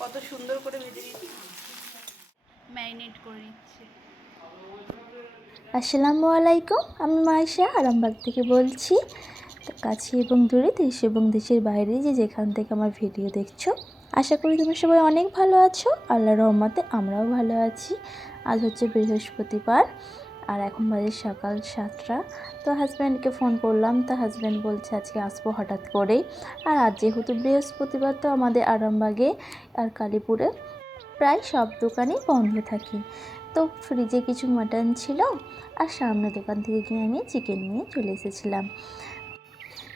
কত সুন্দর করে ভেজে দিচ্ছি ম্যারিনেট করে নিচ্ছে। আসসালামু আলাইকুম আমি মাইশা আরামবাগ থেকে বলছি। তো কাছে এবং দূরে দেশ এবং দেশের বাইরে যে যেখান থেকে আমার ভিডিও দেখছ আশা করি তুমি সবাই অনেক ভালো আছো। আল্লাহ রহমতে আমরাও ভালো আছি। আজ হচ্ছে বৃহস্পতিবার। আর এখন বাজে সকাল সাতটা। তো হাজব্যান্ডকে ফোন করলাম, তা হাজব্যান্ড বলছে আজকে আসব হঠাৎ করেই। আর আজ যেহেতু বৃহস্পতিবার, তো আমাদের আরামবাগে আর কালীপুরে প্রায় সব দোকানেই বন্ধ থাকে। তো ফ্রিজে কিছু মাটন ছিল, আর সামনে দোকান থেকে গিয়ে আমি চিকেন নিয়ে চলে এসেছিলাম।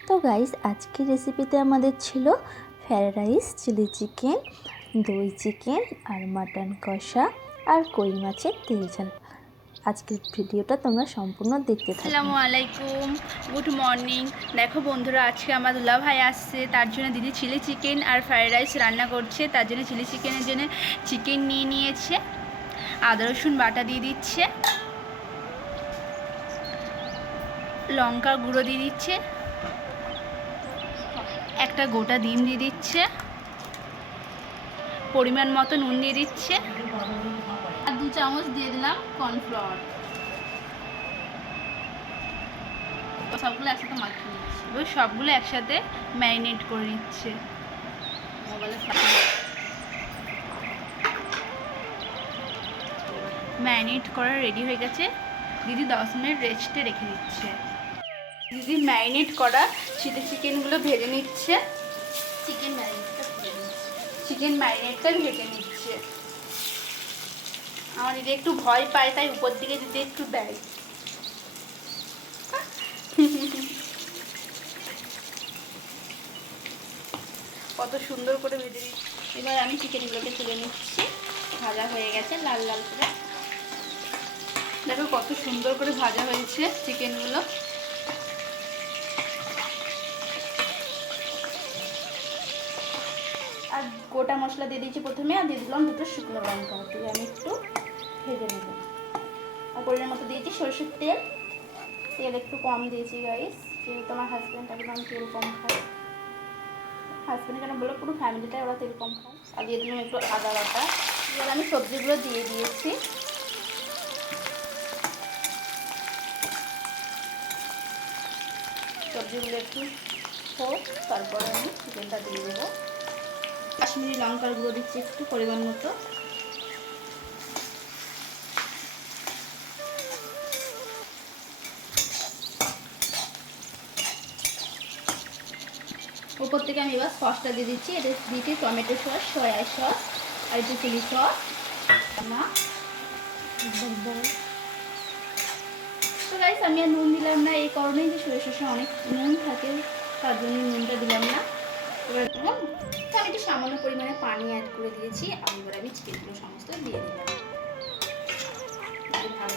তো গাইস আজকের রেসিপিতে আমাদের ছিল ফ্রায়েড রাইস চিলি চিকেন দই চিকেন আর মাটন কষা, আর কই মাছের তেল ঝাল। আজকের ভিডিওটা তোমরা সম্পূর্ণ দেখতে থাকো। আসসালামু আলাইকুম, গুড মর্নিং। দেখো বন্ধুরা, আজকে আমার দুলা ভাই আসছে, তার জন্য দিদি চিলি চিকেন আর ফ্রাইড রাইস রান্না করছে, তার জন্য চিলি চিকেনের জন্য চিকেন নিয়ে নিয়েছে। আদা, রসুন, বাটা দিয়ে দিচ্ছে। লঙ্কা গুঁড়ো দিয়ে দিচ্ছে। একটা গোটা ডিম দিয়ে দিচ্ছে। পরিমাণ মতো নুন দিয়ে দিচ্ছে। দু চামচ দিয়ে দিলাম কর্নফ্লাওয়ার। সবগুলো একসাথে মাখিয়ে নিচ্ছে। এবার সবগুলো একসাথে ম্যারিনেট করে নিচ্ছে। মোবাইলে ম্যারিনেট করা রেডি হয়ে গেছে। দিদি দশ মিনিট রেস্টে রেখে দিচ্ছে। দিদি ম্যারিনেট করা চিলি চিকেনগুলো ভেজে নিচ্ছে। চিকেন ম্যারিনেটটা চিকেন ম্যারিনেটটা ভেজে নিচ্ছে। আমার দিদি একটু ভয় পায়, তাই উপর দিকে দিদি একটু দেয়। কত সুন্দর করে ভেজে দিচ্ছি। এবার আমি চিকেনগুলোকে তুলে নিচ্ছি। ভাজা হয়ে গেছে, লাল লাল করে। দেখো কত সুন্দর করে ভাজা হয়েছে চিকেনগুলো। আর গোটা মশলা দিয়ে দিয়েছি প্রথমে, আর দিয়ে দিলাম দুটো শুকনো লঙ্কা। আমি একটু ভেজে নেব। আর পরিমাণ মতো দিয়েছি সরষের তেল। তেল একটু কম দিয়েছি গাইস যেহেতু আমার হাজব্যান্ড একদম তেল কম খায়। হাজব্যান্ড কেন বলল, পুরো ফ্যামিলিটাই ওরা তেল কম খায়। আর দিয়ে দিলাম একটু আদা বাটা। এবার আমি সবজিগুলো দিয়ে দিয়েছি। সবজিগুলো একটু হোক, তারপরে আমি চিকেনটা দিয়ে দেবো। কাশ্মীরি লঙ্কার গুঁড়ো দিচ্ছি একটু পরিমাণ মতো। উপর থেকে আমি এবার সসটা দিয়ে দিচ্ছি। এটা দিচ্ছি টমেটো সস সয়া সস আর একটু চিলি সস। তো গাইস আমি আর নুন দিলাম না, এই কারণেই যে সরিষার সঙ্গে অনেক নুন থাকে, তার জন্য নুনটা দিলাম না। এবার তো আমি একটু সামান্য পরিমাণে পানি অ্যাড করে দিয়েছি। আর এবার আমি চিকেনগুলো সমস্ত দিয়ে দিলাম। ভালো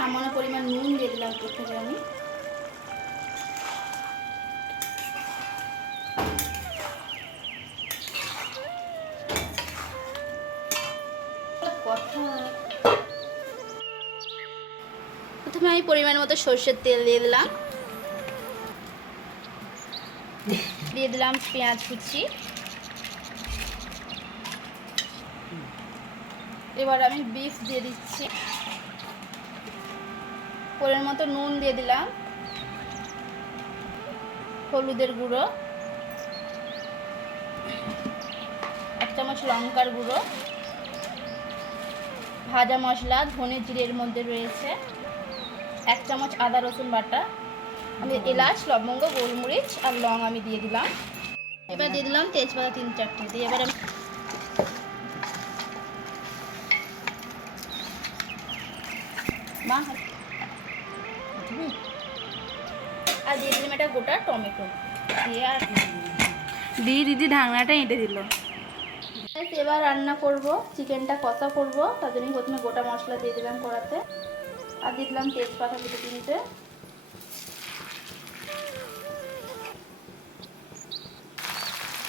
সামান্য পরিমাণ নুন দিয়ে দিলাম উপর থেকে আমি। প্রথমে আমি পরিমাণ মতো সর্ষের তেল দিয়ে দিলাম। দিয়ে দিলাম পেঁয়াজ কুচি। এবার আমি বিফ দিয়ে দিচ্ছি। পরিমাণ মতো নুন দিয়ে দিলাম। হলুদের গুঁড়ো। এক চামচ লঙ্কার গুঁড়ো। ভাজা মশলা ধনে জিরের মধ্যে রয়েছে। এক চামচ আদা রসুন বাটা। আমি এলাচ, লবঙ্গ, গোলমরিচ আর লং আমি দিয়ে দিলাম। এবার দিয়ে দিলাম তেজপাতা তিন চারটে। দিয়ে এবার আমি মা আর দিয়ে দিলাম একটা গোটা টমেটো। দিয়ে আর দিয়ে দিদি ঢাকনাটা এঁটে দিল। এবার রান্না করব চিকেনটা কষা করব তার জন্য প্রথমে গোটা মশলা দিয়ে দিলাম কড়াতে। আর দিয়ে দিলাম তেজপাতা দুটো তিনটে।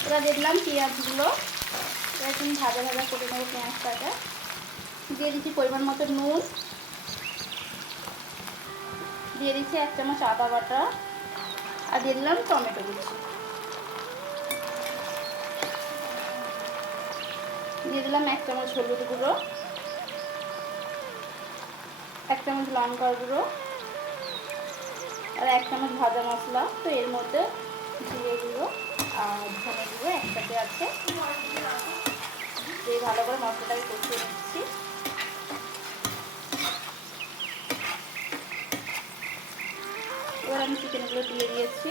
এবার দিয়ে দিলাম পেঁয়াজগুলো। এখন ভাজা ভাজা করে নেব পেঁয়াজটাকে। দিয়ে দিচ্ছি পরিমাণ মতো নুন। দিয়ে দিচ্ছি এক চামচ আদা বাটা। আর দিয়ে দিলাম টমেটো কুচি। দিয়ে দিলাম এক চামচ হলুদ গুঁড়ো, এক চামচ লঙ্কার গুঁড়ো আর এক চামচ ভাজা মশলা। তো এর মধ্যে জিরে গুঁড়ো আর ধনে গুঁড়ো একসাথে আছে। ভালো করে মশলাটাকে কষিয়ে নিচ্ছি। এবার আমি চিকেনগুলো দিয়ে দিয়েছি।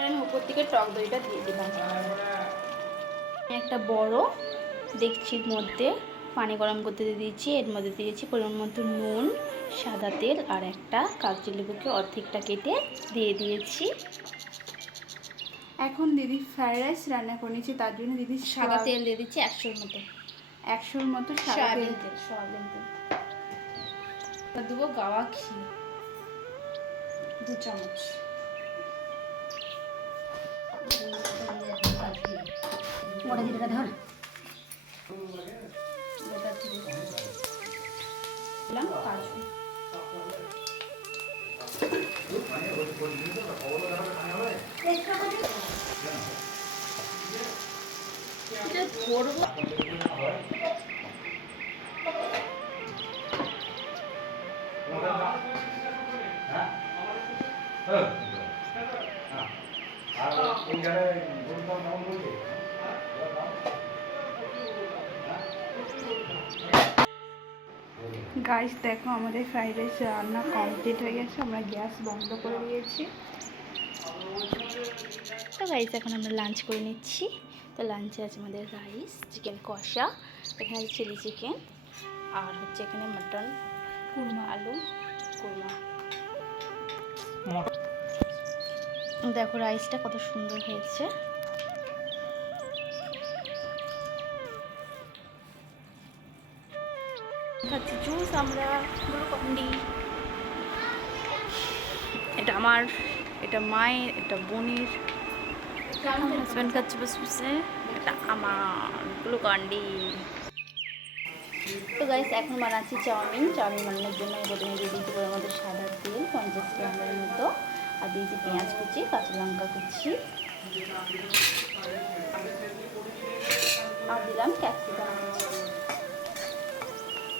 আমি উপর থেকে টক দইটা দিয়ে দিলাম। একটা বড় দেখছির মধ্যে পানি গরম করতে দিয়ে দিয়েছি। এর মধ্যে দিয়েছি পরিমাণ মতো নুন সাদা তেল আর একটা কাগজি লেবুকে অর্ধেকটা কেটে দিয়ে দিয়েছি। এখন দিদি ফ্রাইড রাইস রান্না করে নিয়েছি তার জন্য দিদি সাদা তেল দিয়ে দিচ্ছি একশোর মতো। একশোর মতো সয়াবিন তেল। সয়াবিন তেল। দেবো গাওয়া ঘি দু চামচ। মোটা জিরাটা ধর। কাজু। এটা ধরবো। গাইস দেখো, আমাদের ফ্রাইড রাইস রান্না কমপ্লিট হয়ে গেছে। আমরা গ্যাস বন্ধ করে দিয়েছি। তো গাইস এখন আমরা লাঞ্চ করে নিচ্ছি। তো লাঞ্চে আছে আমাদের রাইস চিকেন কষা, এখানে চিলি চিকেন আর হচ্ছে এখানে মাটন কুরমা আলু কুরমা। দেখো রাইসটা কত সুন্দর হয়েছে। খাচ্ছি জুস আমরা গ্লুকন্ডি এটা আমার এটা মায়ের এটা বোনের। হাজব্যান্ড খাচ্ছে বসে বসে। এটা আমার গ্লুকন্ডি তো গাইস এখন বানাচ্ছি চাউমিন। চাউমিন বানানোর জন্য প্রথমে দিয়ে দিয়েছি আমাদের সাদা তেল, পঞ্চাশ গ্রামের মতো। আর দিয়েছি পেঁয়াজ কুচি, কাঁচা লঙ্কা কুচি। আর দিলাম ক্যাপসিকাম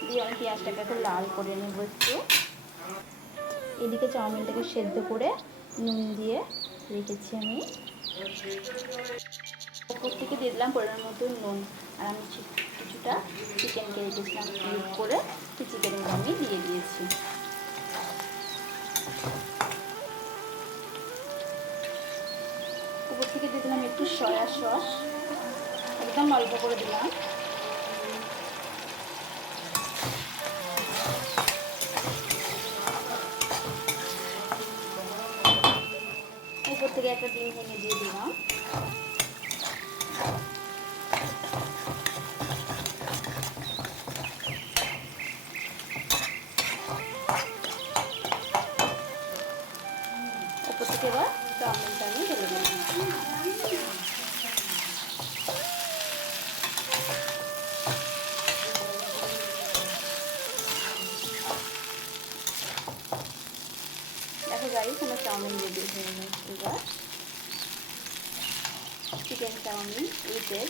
দিয়ে আমি পেঁয়াজটাকে একটু লাল করে নেব একটু। এদিকে চাউমিনটাকে সেদ্ধ করে নুন দিয়ে রেখেছি আমি। থেকে দিয়ে দিলাম পরিমাণ মতো নুন। আর আমি কিছুটা চিকেনকে রেখেছিলাম কিউব করে চিকেনগুলো আমি দিয়ে দিয়েছি। উপর থেকে দিয়ে দিলাম একটু সয়া সস একদম অল্প করে দিলাম। উপর থেকে একটা ডিম ভেঙে দিয়ে দিলাম। উপর চিকেন চাউমিন উইথ এগ